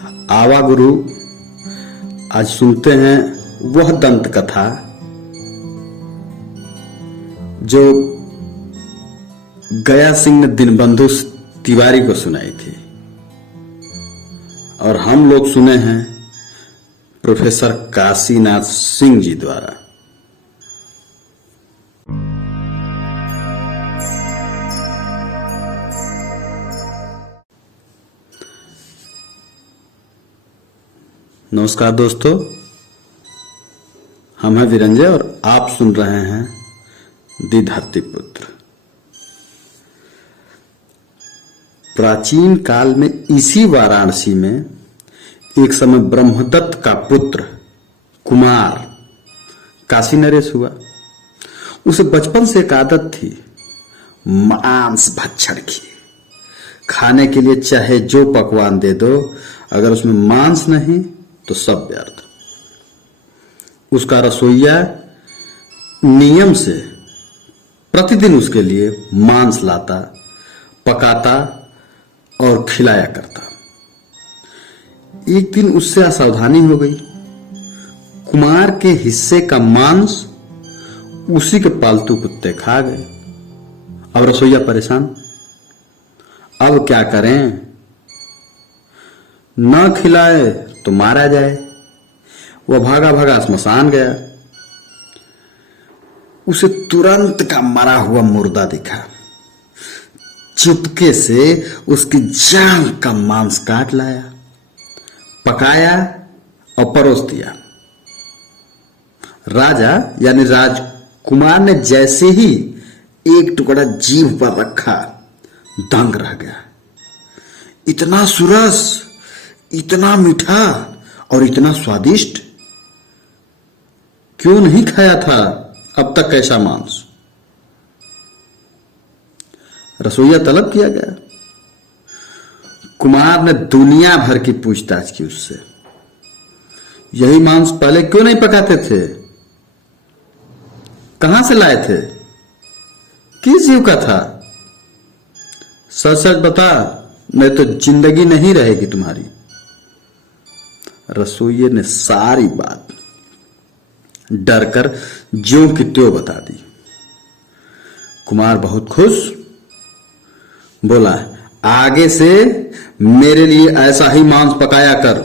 आवा गुरु, आज सुनते हैं वह दंत कथा जो गया सिंह ने दीनबंधु तिवारी को सुनाई थी और हम लोग सुने हैं प्रोफेसर काशीनाथ सिंह जी द्वारा। नमस्कार दोस्तों, हम हैं विरंजय और आप सुन रहे हैं दी धरतीपुत्र। प्राचीन काल में इसी वाराणसी में एक समय ब्रह्मदत्त का पुत्र कुमार काशी नरेश हुआ। उसे बचपन से एक आदत थी मांस भक्षण की। खाने के लिए चाहे जो पकवान दे दो, अगर उसमें मांस नहीं तो सब व्यर्थ। उसका रसोइया नियम से प्रतिदिन उसके लिए मांस लाता, पकाता और खिलाया करता। एक दिन उससे असावधानी हो गई। कुमार के हिस्से का मांस उसी के पालतू कुत्ते खा गए। अब रसोइया परेशान, अब क्या करें? न खिलाए तो मारा जाए। वह भागा भागा श्मशान गया। उसे तुरंत का मरा हुआ मुर्दा दिखा। चुपके से उसकी जान का मांस काट लाया, पकाया और परोस दिया। राजा यानी राजकुमार ने जैसे ही एक टुकड़ा जीभ पर रखा, दंग रह गया। इतना सुरस, इतना मीठा और इतना स्वादिष्ट क्यों नहीं खाया था अब तक ऐसा मांस? रसोइया तलब किया गया। कुमार ने दुनिया भर की पूछताछ की उससे। यही मांस पहले क्यों नहीं पकाते थे? कहां से लाए थे? किस जीव का था? सच सच बता, नहीं तो जिंदगी नहीं रहेगी तुम्हारी। रसोइये ने सारी बात डरकर ज्यों की त्यों बता दी। कुमार बहुत खुश, बोला, आगे से मेरे लिए ऐसा ही मांस पकाया कर।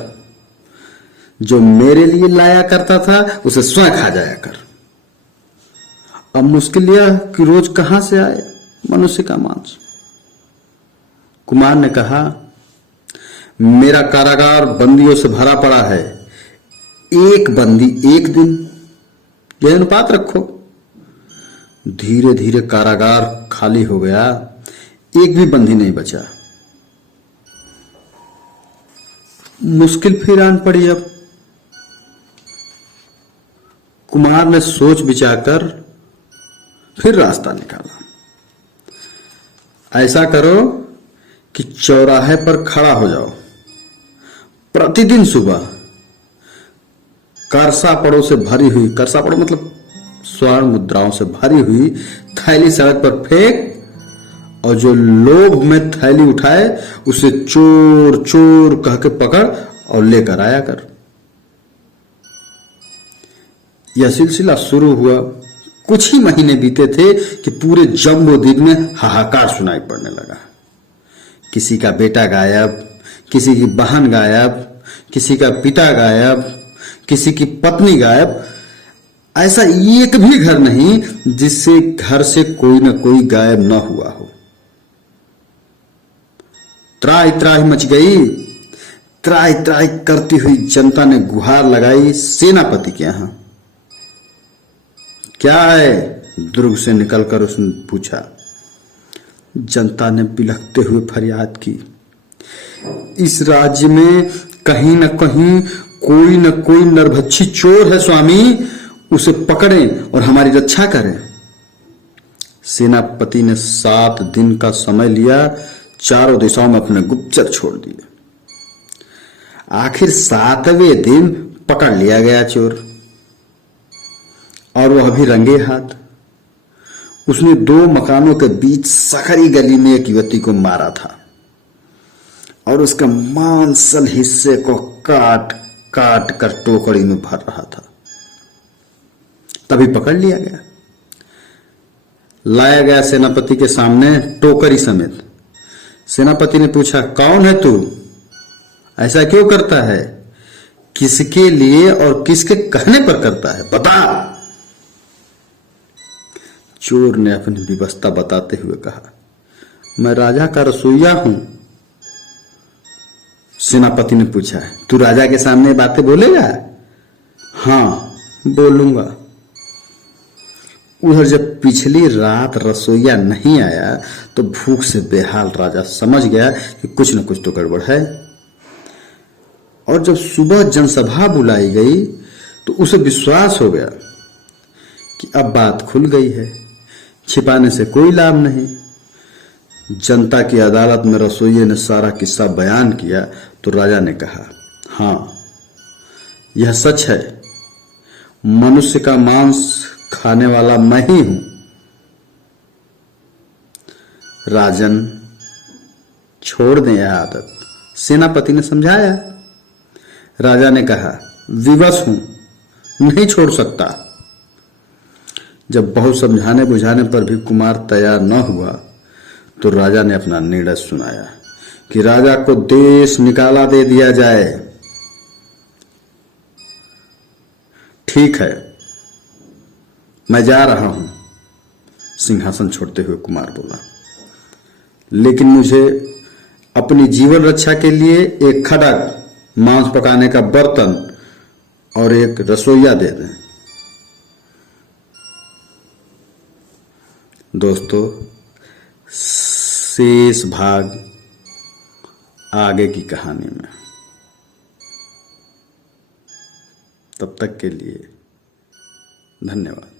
जो मेरे लिए लाया करता था उसे स्वयं खा जाया कर। अब मुश्किल यह कि रोज कहां से आए मनुष्य का मांस। कुमार ने कहा, मेरा कारागार बंदियों से भरा पड़ा है। एक बंदी एक दिन, यह अनुपात रखो। धीरे धीरे कारागार खाली हो गया, एक भी बंदी नहीं बचा। मुश्किल फिर आन पड़ी। अब कुमार ने सोच विचार कर फिर रास्ता निकाला। ऐसा करो कि चौराहे पर खड़ा हो जाओ। प्रतिदिन सुबह करसापड़ों से भरी हुई, करसापड़ों मतलब स्वर्ण मुद्राओं से भरी हुई थैली सड़क पर फेंक और जो लोभ में थैली उठाए उसे चोर चोर कह के पकड़ और लेकर आया कर। यह सिलसिला शुरू हुआ। कुछ ही महीने बीते थे कि पूरे जम्बो द्वीप में हाहाकार सुनाई पड़ने लगा। किसी का बेटा गायब, किसी की बहन गायब, किसी का पिता गायब, किसी की पत्नी गायब। ऐसा एक भी घर नहीं जिससे घर से कोई न कोई गायब न हुआ हो। त्राहि त्राहि मच गई। त्राहि त्राहि करती हुई जनता ने गुहार लगाई सेनापति के यहां। क्या है? दुर्ग से निकलकर उसने पूछा। जनता ने बिलखते हुए फरियाद की, इस राज्य में कहीं न कहीं कोई न कोई नरभक्षी चोर है स्वामी, उसे पकड़ें और हमारी रक्षा करें। सेनापति ने 7 दिन का समय लिया, चारों दिशाओं में अपने गुप्तचर छोड़ दिए। आखिर 7वें दिन पकड़ लिया गया चोर और वह भी रंगे हाथ। उसने 2 मकानों के बीच सकरी गली में एक युवती को मारा था। और उसके मांसल हिस्से को काट काट कर टोकरी में भर रहा था। तभी पकड़ लिया गया, लाया गया सेनापति के सामने टोकरी समेत। सेनापति ने पूछा, कौन है तू? ऐसा क्यों करता है? किसके लिए और किसके कहने पर करता है? बता। चोर ने अपनी विवशता बताते हुए कहा, मैं राजा का रसोइया हूं। सेनापति ने पूछा, तू राजा के सामने बातें बोलेगा? हाँ, बोलूंगा। उधर जब पिछली रात रसोइया नहीं आया तो भूख से बेहाल राजा समझ गया कि कुछ न कुछ तो गड़बड़ है। और जब सुबह जनसभा बुलाई गई तो उसे विश्वास हो गया कि अब बात खुल गई है, छिपाने से कोई लाभ नहीं। जनता की अदालत में रसोइये ने सारा किस्सा बयान किया तो राजा ने कहा, हाँ, यह सच है, मनुष्य का मांस खाने वाला मैं ही हूं। राजन, छोड़ दें यह आदत, सेनापति ने समझाया। राजा ने कहा, विवश हूं, नहीं छोड़ सकता। जब बहुत समझाने बुझाने पर भी कुमार तैयार न हुआ तो राजा ने अपना निर्णय सुनाया कि राजा को देश निकाला दे दिया जाए। ठीक है, मैं जा रहा हूं, सिंहासन छोड़ते हुए कुमार बोला, लेकिन मुझे अपनी जीवन रक्षा के लिए एक खड़ग, मांस पकाने का बर्तन और एक रसोइया दे दें। दोस्तों, शेष भाग आगे की कहानी में। तब तक के लिए धन्यवाद।